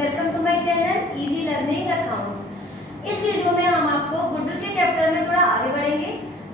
Welcome to my channel easy learning accounts. इस video में हम आपको गुडविल के चैप्टर में थोड़ा आगे बढ़ेंगे।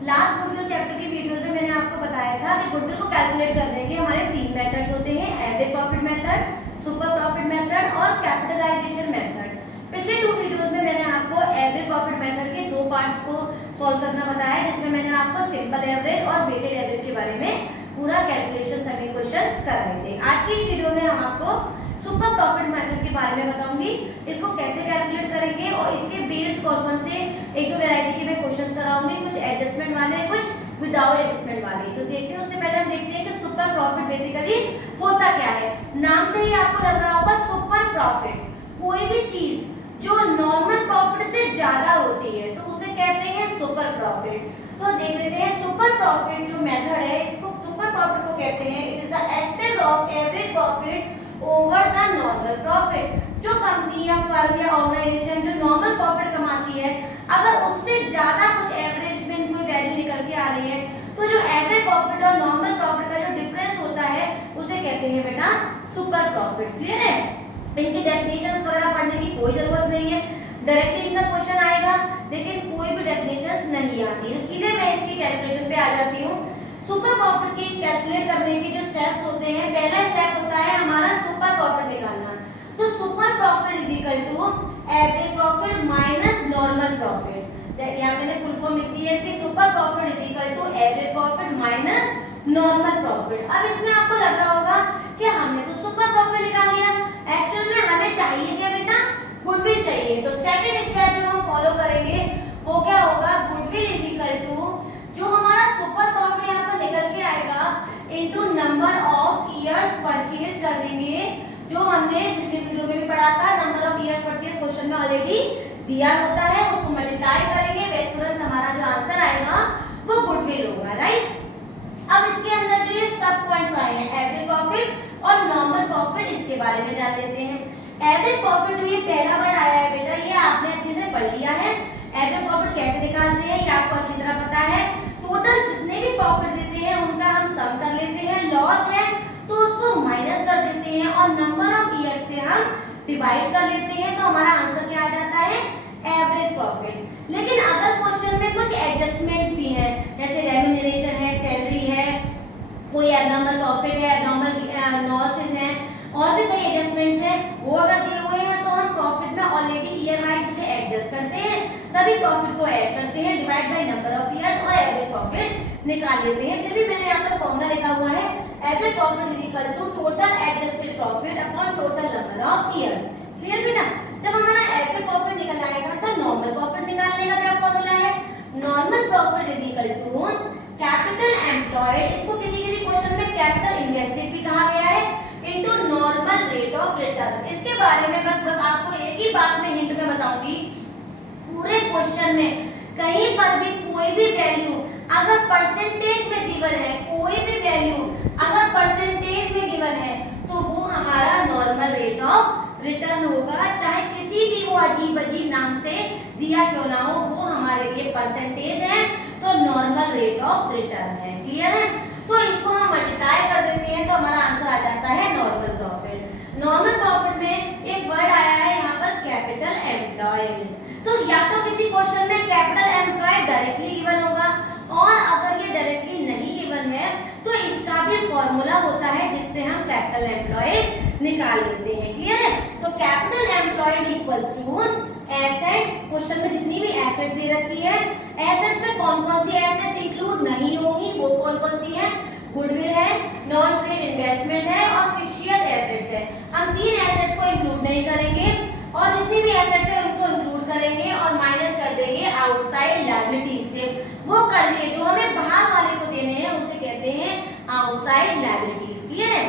लास्ट गुडविल चैप्टर की वीडियोस में मैंने आपको बताया था कि गुडविल को कैलकुलेट करने के हमारे तीन मेथड्स होते हैं, average profit method, super profit method और कैपिटलाइजेशन मेथड। पिछले 2 वीडियोस में मैंने आपको एवरेज प्रॉफिट मेथड के 2 पार्ट्स को सॉल्व करना बताया, जिसमें मैंने आपको सिंपल एवरेज और वेटेड एवरेज के बारे में पूरा कैलकुलेशन सभी क्वेश्चंस कराए थे। आज की इस वीडियो में हम आपको सुपर प्रॉफिट मेथड के बारे में बताऊंगी, इसको कैसे कैलकुलेट करेंगे और इसके बेस्ड कौन से एक दो वैरायटी के मैं क्वेश्चंस कराऊंगी, कुछ एडजस्टमेंट वाले, कुछ विदाउट एडजस्टमेंट वाले। तो देखते हैं, उससे पहले हम देखते हैं कि सुपर प्रॉफिट बेसिकली होता क्या है। नाम से ही आपको लग रहा होगा सुपर प्रॉफिट, कोई भी चीज जो नॉर्मल प्रॉफिट से ज्यादा होती है तो उसे कहते हैं सुपर प्रॉफिट। तो देख लेते हैं सुपर प्रॉफिट जो मेथड है, इसको सुपर प्रॉफिट को कहते हैं। It is the excess of average profit over the normal profit. जो कंपनी या फर्म या ऑर्गेनाइजेशन जो नॉर्मल प्रॉफिट कमाती है, अगर उससे ज्यादा कुछ एवरेज में कोई वैल्यू निकल के आ रही है, तो जो एवरेज प्रॉफिट और नॉर्मल प्रॉफिट का जो डिफरेंस होता है उसे कहते हैं बेटा सुपर प्रॉफिट। क्लियर है? इनकी डेफिनेशंस वगैरह पढ़ने की कोई जरूरत नहीं है, डायरेक्टली इनका क्वेश्चन आएगा, लेकिन कोई भी डेफिनेशंस नहीं आती है। सीधे मैं इसकी कैलकुलेशन पे आ जाती हूँ। सुपर प्रॉफिट की कैलकुलेट करने के जो स्टेप्स होते हैं, पहला स्टेप होता है हमारा सुपर प्रॉफिट निकालना। तो super profit is equal to average profit minus normal profit. यहाँ मैंने फुल फॉर्म लिख दी है इसकी, super profit is equal to average profit minus normal profit. अब इसमें आपको लग रहा होगा कि हमने तो सुपर प्रॉफिट निकाल लिया, एक्चुअल में हमें चाहिए क्या बेटा? गुडविल चाहिए। तो सेकंड स्टेप जो हम फॉलो करेंगे वो क्या होगा? गुडविल इज इक्वल टू जो हमारा सुपर प्रॉफिट यहाँ पर निकल के आएगा into number of years purchase कर देंगे, जो हमने पिछले वीडियो में भी पढ़ा था। Number of years purchase question में ऑलरेडी दिया होता है, उसको मल्टीप्लाई करेंगे, वे तुरंत हमारा जो आंसर आएगा वो गुडविल होगा। राइट? अब इसके अंदर जो ये सब पॉइंट्स आए हैं, एवरेज प्रॉफिट और नॉर्मल प्रॉफिट, इसके बारे में जान लेते हैं। एवरेज प्रॉफिट जो ये पहला वर्ड आया है बेटा, ये आपने अच्छे से पढ़ लिया है। एवरेज प्रॉफिट कैसे निकालते हैं ये आपको अच्छी तरह पता है। टोटल जितने भी प्रॉफिट देते हैं उनका हम सम कर लेते हैं, लॉस है तो उसको माइनस कर देते हैं और नंबर ऑफ ईयर से हम डिवाइड कर लेते हैं, तो हमारा आंसर क्या आ जाता है? Average profit. लेकिन अगर क्वेश्चन में कुछ एडजस्टमेंट्स भी हैं, जैसे रेम्यूनरेशन है, सैलरी है, कोई एबनॉर्मल प्रॉफिट है, एबनॉर्मल लॉसेस हैं और भी कई एडजस्टमेंट्स हैं, वो अगर दिए हुए हैं तो हम प्रॉफिट में ऑलरेडी ईयर वाइज उसे एडजस्ट करते हैं, सभी प्रॉफिट को ऐड करते हैं, divide by number of years और एवरेज प्रॉफिट निकाल लेते हैं। फिर भी मैंने यहाँ पर फॉर्मूला लिखा हुआ है, average profit is equal to total adjusted profit upon total number of years. Clear बेटा? जब हमारा एवरेज प्रॉफिट निकल आएगा तो नॉर्मल प्रॉफिट निकालने का क्या फॉर्मूला है? Normal profit is equal to capital employed, इसको किसी किसी क्वेश्चन में कैपिटल इन्वेस्टेड भी कहा गया है, into normal rate of return. इसके बारे में बस आपको एक ही बात में हिंट में बताऊंगी, पूरे क्वेश्चन में कहीं पर भी कोई भी वैल्यू अगर परसेंटेज में गिवन है, कोई भी वैल्यू अगर परसेंटेज में गिवन है तो वो हमारा नॉर्मल रेट ऑफ रिटर्न होगा, चाहे किसी भी वो अजीब अजीब नाम से दिया क्यों ना हो, वो हमारे लिए परसेंटेज है तो नॉर्मल रेट ऑफ रिटर्न है। क्लियर है? तो इसको हम मल्टीप्लाई कर देते हैं तो हमारा आंसर आ जाता है नॉर्मल प्रॉफिट। नॉर्मल प्रॉफिट में एक वर्ड आया है यहाँ पर कैपिटल एम्प्लॉयड, तो या तो किसी क्वेश्चन में कैपिटल एम्प्लॉयड डायरेक्टली गिवन होगा, और अगर ये डायरेक्टली नहीं गिवन है तो इसका भी फॉर्मूला होता है जिससे हम कैपिटल एम्प्लॉयड निकाल लेते हैं। क्लियर है? तो capital employed equals to assets, question में जितनी भी एसेट्स दे रखी है, एसेट्स में कौन कौन सी एसेट्स इंक्लूड नहीं होंगी, वो कौन कौन सी है? गुडविल है, नॉन ट्रेड इन्वेस्टमेंट है और फिक्शियस एसेट्स है। हम 3 एसेट्स को इंक्लूड नहीं करेंगे और जितनी भी एसेट्स है उनको इंक्लूड करेंगे और माइनस कर देंगे आउटसाइड लायबिलिटीज से। वो कर्जे जो हमें बाहर वाले को देने हैं उसे कहते हैं आउटसाइड लायबिलिटीज। क्लियर है?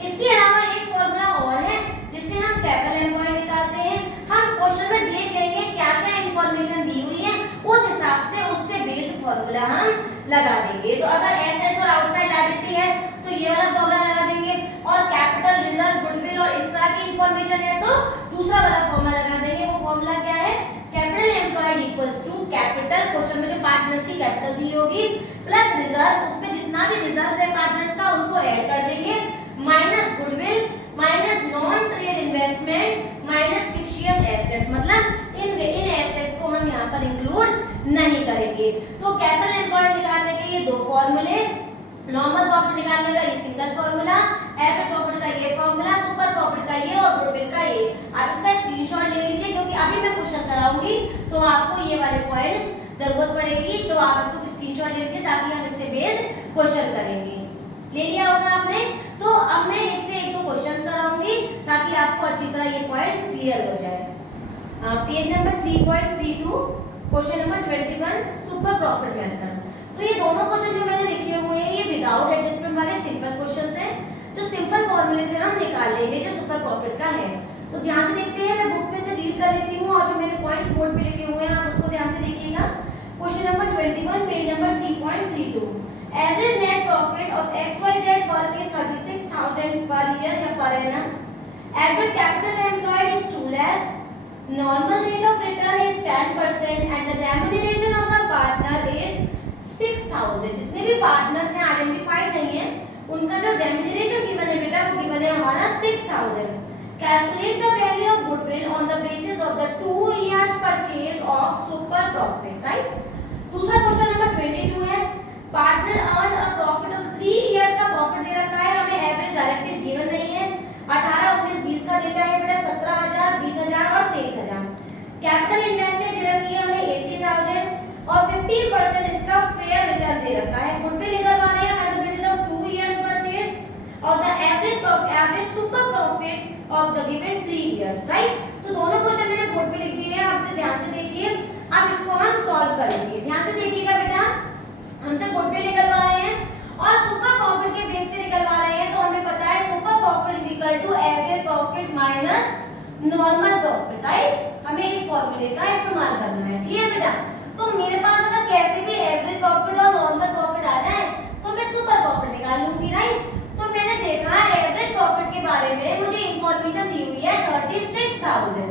इसके अलावा एक फॉर्मूला और है जिससे हम कैपिटल एम्प्लॉयड निकालते हैं। हम क्वेश्चन में देख लेंगे क्या क्या इंफॉर्मेशन दी हुई है, उस हिसाब से उससे बेस्ड फॉर्मूला हम लगा देंगे। तो अगर एसेट्स और आउटसाइड लायबिलिटी है तो ये वाला फॉर्मूला लगा देंगे, और कैपिटल, रिजर्व, गुडविल और इस तरह की इंफॉर्मेशन है तो दूसरा वाला फॉर्मूला लगा देंगे। वो फॉर्मूला क्या है? Capital employed equals to capital, question में जो पार्टनर्स की कैपिटल दी होगी, प्लस रिजर्व, उसमें जितना भी रिजर्व है पार्टनर्स का उनको ऐड कर देंगे, minus goodwill minus non trade investment लिए। तो कैपिटल एम्प्लॉयड निकालने के ये दो फॉर्मूले, नॉर्मल प्रॉफिट निकालने का ये सिंगल फॉर्मूला, एवरेज प्रॉफिट का ये फॉर्मूला, सुपर प्रॉफिट का ये और गुडविल का ये। आप इसका स्क्रीनशॉट ले लीजिए क्योंकि अभी मैं क्वेश्चन कराऊंगी तो आपको ये वाले पॉइंट्स जरूरत पड़ेगी, तो आप इसको स्क्रीनशॉट ले लीजिए ताकि हम इससे बेस्ड क्वेश्चन करेंगे। ले लिया होगा आपने? तो अब मैं इससे एक दो क्वेश्चंस कराऊंगी ताकि आपको अच्छी तरह ये पॉइंट क्लियर हो जाए। Page number 3.32 question number 21 super profit method. तो ये दोनों क्वेश्चन जो मैंने लिखे हुए हैं ये विदाउट एडजस्टमेंट वाले सिंपल क्वेश्चंस हैं जो सिंपल फॉर्मूले से हम निकाल लेंगे जो सुपर प्रॉफिट का है। तो ध्यान से देखते हैं, मैं बुक में से रीड कर लेती हूँ और जो मेरे पॉइंट्स बोर्ड पे लिखे हुए हैं आप उसको ध्यान से देखिएगा। Question number 21 page number 3.32 average net profit of XYZ work is 36,000 per year या per annum. Average capital employed is 2 lakh। Normal rate of return is 10% and the remuneration of the partner is 6,000। जितने भी partners हैं identified नहीं है उनका जो remuneration given है बेटा वो गिवन है हमारा 6,000। Calculate the value of goodwill on the basis of the 2 years purchase of super profit, right. दूसरा क्वेश्चन नंबर 22 है partner earn a profit of 3 years का प्रॉफिट दे रखा है, हमें एवरेज डायरेक्टली गिवन नहीं है। 18, 19, 20 का डेटा है बेटा 17,000, 20,000 और 23,000। कैपिटल इन्वेस्टेड दे रखी है हमें 80,000 और 50% इसका फेयर रिटर्न दे रखा है। गुडविल निकलवा रहे हैं on the basis of 2 years purchase और the average super profit of the given 3 years, right. तो दोनों क्वेश्चन मैंने बोर्ड पे लिख दिए हैं, आप ध्यान से देखिए। अब इसको हम सॉल्व करेंगे, ध्यान से देखिएगा बेटा। हमसे गुडविल निकलवा रहे हैं और सुपर प्रॉफिट के बेस से निकलवा रहे हैं, तो हमें पता है super profit is equal to average profit minus normal profit, right. हमें इस फॉर्मूले का इस्तेमाल करना है, क्लियर बेटा। तो मेरे पास अगर कैसे भी एवरेज प्रॉफिट और नॉर्मल प्रॉफिट आ जाए तो मैं सुपर प्रॉफिट निकाल लूंगी, राइट। तो मैंने देखा एवरेज प्रॉफिट के बारे में मुझे इंफॉर्मेशन दी हुई है 36,000।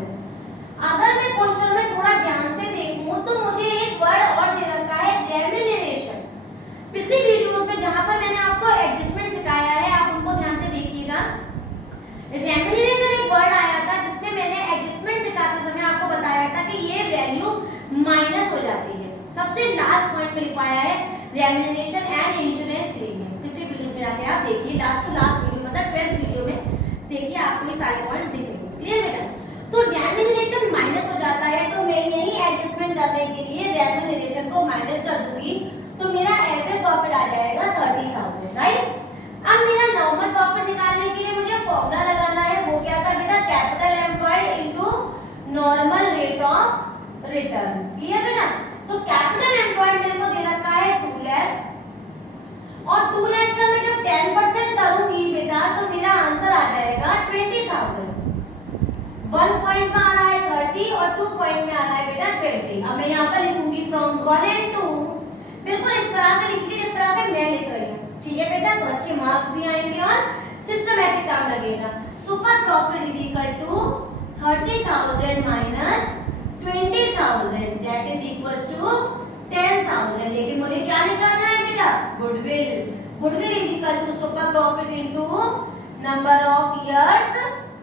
अगर मैं क्वेश्चन में थोड़ा ध्यान से देखूं तो मुझे एक वर्ड और दे रखा है रेम्यूनरेशन। पिछली वीडियोस में जहां पर मैंने आपको एडजस्टमेंट सिखाया है आप उनको ध्यान से देखिएगा। रेम्यूनरेशन एक वर्ड आया था जिसमें मैंने एडजस्टमेंट सिखाते समय आपको बताया था कि ये वैल्यू माइनस हो जाती है। सबसे लास्ट पॉइंट पे लिखवाया है रेम्यूनरेशन एंड इंश्योरेंस प्रीमियम। पिछली वीडियोस में जाके आप देखिए, लास्ट टू लास्ट वीडियो मतलब 12th वीडियो में देखिए आपको ये सारे पॉइंट्स दिखेंगे, क्लियर बेटा। तो रेम्यूनरेशन माइनस हो जाता है तो मैं यही एडजस्टमेंट करने के लिए रेम्यूनरेशन को माइनस कर दूंगी तो मेरा एवरेज प्रॉफिट आ जाएगा 30,000, राइट। अब मेरा नॉर्मल प्रॉफिट निकालने के लिए मुझे फॉर्मूला लगाना है, वो क्या था बेटा capital employed into normal rate of return, clear बेटा। तो कैपिटल एम्प्लॉयड मेरे को दे रखा है 2 lakh और 2 lakh का मैं जब 10% करूंगी बेटा तो मेरा आंसर आ जाएगा 20,000। 1 पॉइंट में आ रहा है 30 और 2 पॉइंट में आ रहा है बेटा 20। अब मैं यहाँ पर लिखूंगी फ्रॉम 1 and 2 बिल्कुल इस तरह से लिखिए जिस तरह से मैं लिख रही हूँ, ठीक है बेटा। तो अच्छे मार्क्स भी आएंगे और सिस्टमैटिक काम लगेगा। Super profit is equal to 30,000 minus 20,000 that is equals to 10,000। लेकिन मुझे क्या निकालना है बेटा goodwill. Goodwill is equal to super profit into number of years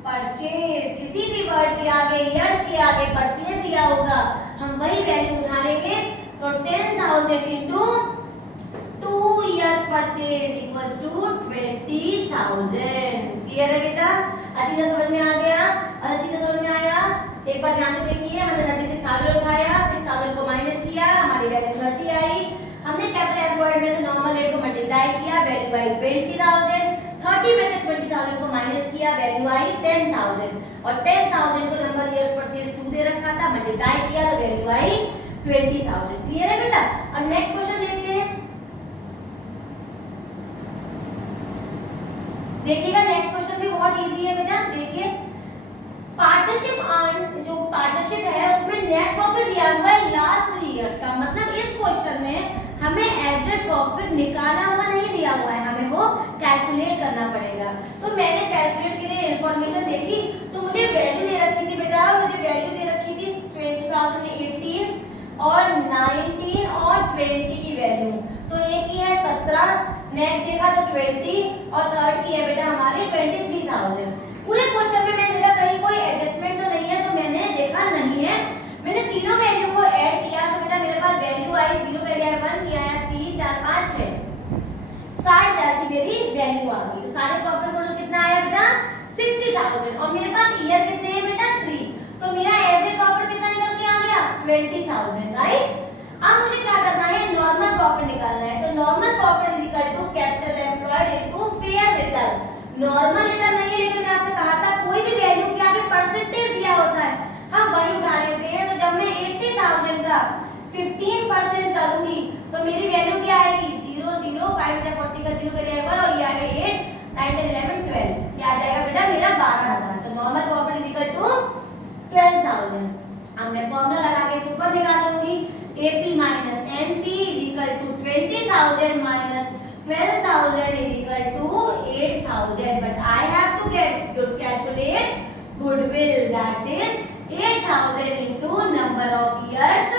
purchase. किसी भी वर्ड के आगे इयर्स के आगे परचेज दिया होगा हम वही वैल्यू उठा लेंगे। तो 10,000 into 2 years purchase equals to 20,000। Clear है बेटा? अच्छी तरह समझ में आ गया? और अच्छी तरह समझ में आया? एक बार ध्यान से देखिए, हमने 36,000 उठाया, 6,000 को माइनस किया, हमारी वैल्यू 30 आई। हमने कैपिटल एम्प्लॉयड में से नॉर्मल रेट को मल्टीप्लाई किया, वैल्यू आई 20,000। 30 में से 20,000 को माइनस किया, वैल्यू आई 10,000 और 10,000 को नंबर ईयर परचेज 2 दे रखा था, मल्टीप्लाई किया तो वैल्यू आई 20,000। क्लियर है बेटा? और नेक्स्ट क्वेश्चन देखते हैं। देखिएगा नेक्स्ट क्वेश्चन भी बहुत इजी है बेटा। देखिए पार्टनरशिप अर्न, जो पार्टनरशिप है उसमें नेट प्रॉफिट दिया हुआ है लास्ट 3 इयर्स का। मतलब इस क्वेश्चन में हमें एवरेज प्रॉफिट निकाला हुआ नहीं दिया हुआ है, हमें वो कैलकुलेट करना पड़ेगा। तो मैंने कैलकुलेट के लिए इंफॉर्मेशन देखी तो मुझे वैल्यू दे रखी थी बेटा, मुझे वैल्यू दे रखी थी 2018 और 19 और 20 की वैल्यू। तो एक की है 17, नेक्स्ट देखा तो 20 और थर्ड की है बेटा हमारी 23,000। पूरे क्वेश्चन में मैंने देखा कहीं कोई एडजस्टमेंट तो नहीं है, तो मैंने देखा नहीं है। मैंने तीनों वैल्यू को ऐड किया तो बेटा मेरे पास वैल्यू आई 0 20,000, राइट। अब मुझे क्या करना है, नॉर्मल प्रॉफिट निकालना है। तो normal profit is equal to capital employed into fair return. Normal return नहीं है, लेकिन मैंने आपसे कहा था कोई भी वैल्यू के आगे परसेंटेज दिया होता है, हम वही उठा लेते हैं। तो जब मैं 80,000 का 15% करूंगी तो मेरी वैल्यू क्या आएगी, 0 0 5 जब 40 का 0 कर जाएगा और ये आ गया 8 9 10 11 12, क्या आ जाएगा बेटा मेरा 12,000। तो normal profit is equal to 12,000। अब मैं फॉर्मूला लगा के सुपर निकालूंगी, AP minus NP is equal to 20,000 minus 12,000 is equal to 8,000. But I have to calculate goodwill, that is 8,000 into number of years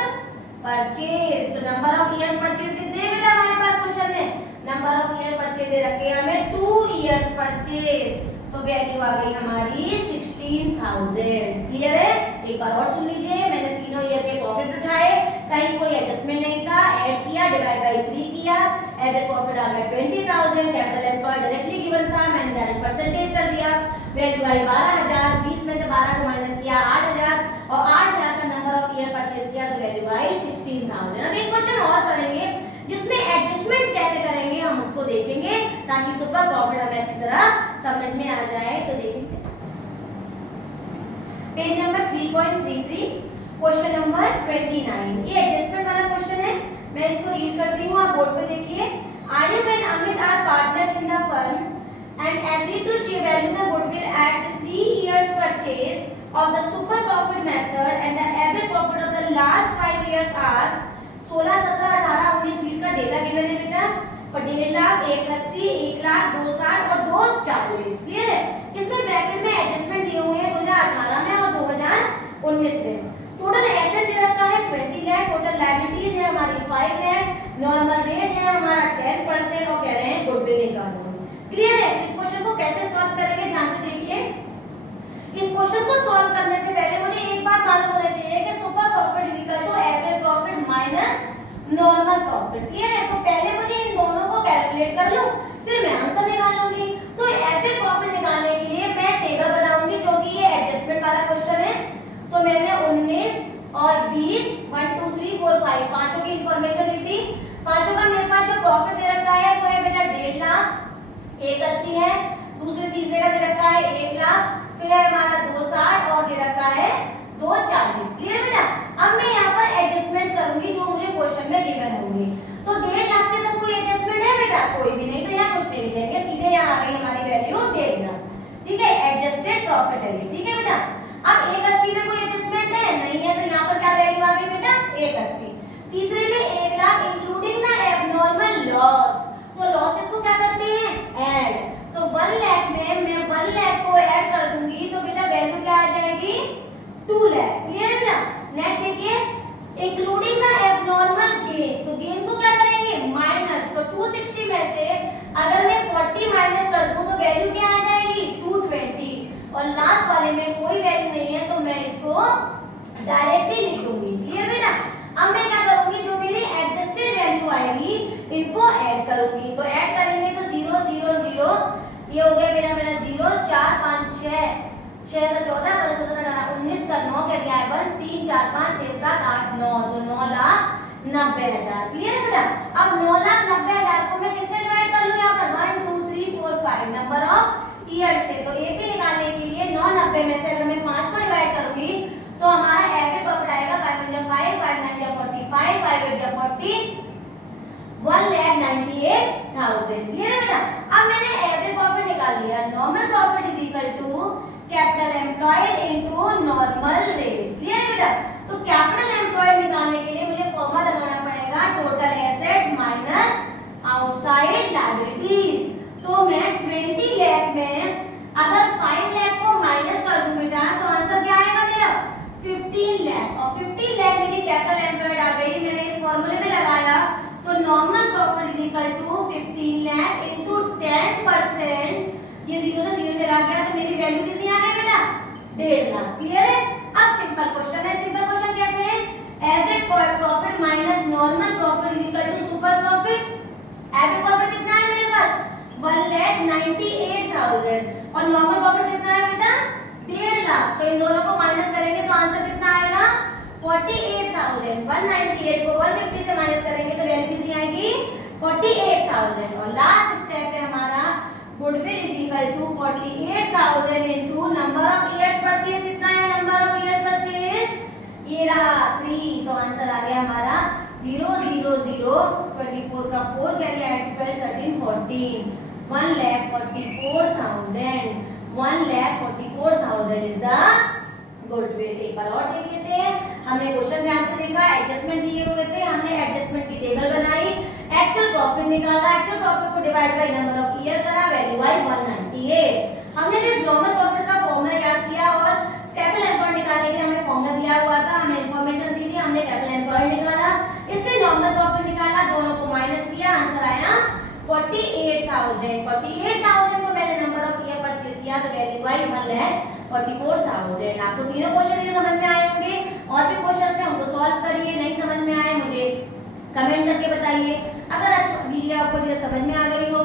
purchase. तो number of year purchase कितने हैं बेटा हमारे पास क्वेश्चन में, number of year purchase दे रखे हैं हमें 2 years purchase, तो वैल्यू आ गई हमारी 16,000। क्लियर है। एक बार और सुन लीजिए, मैंने तीनों ईयर के प्रॉफिट उठाए, कहीं कोई एडजस्टमेंट नहीं था, ऐड किया, डिवाइड बाय 3 किया, एवरेज प्रॉफिट आ गया 20,000, कैपिटल एम्प्लॉयड डायरेक्टली गिवन था, मैंने डायरेक्ट परसेंटेज कर दिया, वैल्यू आई 12,000, 20 में से 12 को माइनस किया 8,000 और 8,000 का नंबर ऑफ ईयर परचेज किया तो वैल्यू आई 16,000। अब एक क्वेश्चन और करेंगे जिसमें एडजस्टमेंट्स कैसे करेंगे हम उसको देखेंगे, ताकि सुपर प्रॉफिट हमें अच्छी तरह समझ में आ जाए। तो देखेंगे पेज नंबर 3.33, क्वेश्चन नंबर 29। ये एडजस्टमेंट वाला क्वेश्चन है, मैं इसको रीड करती हूँ, आप बोर्ड पे देखिए। Ayub and Amit are partners in the firm and agree to share value the goodwill at 3 years purchase of the super profit method and the average profit of the last 5 years are 16, 17, 18, 19, 20 का data given है बेटा, पर 1.5 लाख, 1,80, 1 लाख, 2,60 और 2,40। Clear है। इसमें bracket में adjustment दिए हुए हैं 2018 में और 2019 में। टोटल एसेट दे रखा है 20 लाख, टोटल लायबिलिटीज है हमारी 5 लाख, नॉर्मल रेट है हमारा 10% और कह रहे हैं गुडविल निकालो। क्लियर है। इस क्वेश्चन को कैसे सॉल्व करेंगे ध्यान से देखिए। इस क्वेश्चन को सॉल्व करने से पहले मुझे एक बात मालूम होना चाहिए कि super profit is equal to average profit minus normal profit. Clear है। तो पहले मुझे इन दोनों को कैलकुलेट कर लूं, फिर मैं आंसर निकालूंगी। तो एवरेज प्रॉफिट निकालने के लिए मैं टेबल बनाऊंगी, क्योंकि ये एडजस्टमेंट वाला क्वेश्चन है। तो मैंने 19 और 20 1 2 3 4 5 पांचों की इंफॉर्मेशन ली थी। पांचों का मेरे पास जो प्रॉफिट दे रखा है वो है बेटा 1.5 लाख, 1,80 है, दूसरे तीसरे का दे रखा है 1 लाख, फिर है हमारा 2,60 और दे रखा है 2,40। क्लियर बेटा। अब मैं यहाँ पर एडजस्टमेंट्स करूंगी जो मुझे क्वेश्चन में गिवन होंगे। तो 1.5 लाख के साथ कोई एडजस्टमेंट है बेटा? कोई भी नहीं, तो यहाँ कुछ नहीं लिखेंगे, सीधे यहाँ आ गई हमारी वैल्यू 1.5 लाख। ठीक है, एडजस्टेड प्रॉफिट है ये। ठीक है बेटा। अब 1,80 में कोई एडजस्टमेंट है? नहीं है, तो यहाँ पर क्या वैल्यू आ गई बेटा? 1,80। तीसरे में 1 lakh including the abnormal loss. तो लॉसेस को क्या करते हैं? ऐड। तो 1 लाख में मैं 1 लाख को ऐड कर दूंगी तो बेटा वैल्यू क्या आ जाएगी? 2 लाख। क्लियर है बेटा। नेक्स्ट देखिए, इंक्लूडिंग द एबनॉर्मल गेन। तो गेन को क्या करेंगे? माइनस। तो 260 में से अगर मैं 40 माइनस कर दूं तो वैल्यू क्या आ जाएगी? 220। और लास्ट वाले में कोई वैल्यू नहीं है तो मैं इसको डायरेक्टली लिख दूंगी। क्लियर बेटा। अब मैं क्या करूंगी, जो मेरी एडजस्टेड वैल्यू आएगी इनको ऐड करूंगी। तो ऐड करेंगे तो 0 0 0 ये हो गया मेरा 0 4 5 6 6 से 14 15 17 18 19 का 9 क्या दिया है 1 3 4 5 6 7 8 9, तो 9,90,000। क्लियर है बेटा। अब 9,90,000 को मैं किससे डिवाइड कर लूं? यहाँ पर 1 2 3 4 5 नंबर ऑफ ईयर से। तो एपी निकालने के लिए 990 में से अगर मैं 5 को डिवाइड करूंगी तो हमारा एवरेज प्रॉफिट आएगा 5 × 5 5 9 × 45 5 8 × 40 1,98,000। क्लियर है बेटा। अब मैंने एवरेज प्रॉफिट निकाल लिया। Normal profit is equal to capital employed into normal rate. Clear है बेटा। तो कैपिटल एम्प्लॉयड निकालने के लिए मुझे फॉर्मूला लगाना पड़ेगा total assets minus outside liabilities. तो मैं 20 लाख में अगर 5 लाख को माइनस कर दूं बेटा तो आंसर क्या आएगा मेरा? 15 लाख। और 15 लाख मेरी कैपिटल एम्प्लॉयड आ गई। मैंने इस फॉर्मूले में लगाया तो normal profit is equal to 15 lakh into 10%। ये 0 से 0 चला गया तो मेरी वैल्यू कितनी आ गई बेटा? 1.5 लाख। क्लियर है। अब सिंपल क्वेश्चन है। सिंपल क्वेश्चन कैसे है? Average profit minus normal profit is equal to super profit. Average profit कितना है मेरे पास? 1,98,000 और नॉर्मल प्रॉफिट कितना है बेटा? 1.5 लाख। तो इन दोनों को माइनस करेंगे तो आंसर कितना आएगा? 48,000 198 को 150 से माइनस करेंगे तो वैल्यू कितनी आएगी 48,000। और लास्ट स्टेप है हमारा goodwill is equal to 48,000 into number of years purchase. कितना है नंबर ऑफ इयर्स परचेज? ये रहा 3। तो आंसर आ गया हमारा 0 0 0 24 का 4 carry add 12 13 14 1,44,000 1,44,000 is the goodwill. एक बार और देख लेते हैं। हमने क्वेश्चन ध्यान से देखा, एडजस्टमेंट दिए हुए थे, हमने एडजस्टमेंट की टेबल बनाई, एक्चुअल प्रॉफिट निकाला, एक्चुअल प्रॉफिट को divide by number of year करा, वैल्यू आई 198। हमने फिर नॉर्मल प्रॉफिट का फॉर्मूला याद किया और कैपिटल एम्प्लॉयड निकालने के लिए हमें फॉर्मूला दिया हुआ था, हमें इंफॉर्मेशन दी थी, हमने कैपिटल एम्प्लॉयड निकाला, इससे नॉर्मल प्रॉफिट निकाला, दोनों को माइनस किया, आंसर आया 48,000। 48,000 को मैंने नंबर ऑफ ईयर परचेज किया तो वैल्यू आई 1,44,000। आपको तीनों क्वेश्चन ये समझ में आए होंगे। और भी क्वेश्चन है उनको सॉल्व करिए, नहीं समझ में आए मुझे कमेंट करके बताइए। अगर अच्छा वीडियो आपको ये समझ में आ गई हो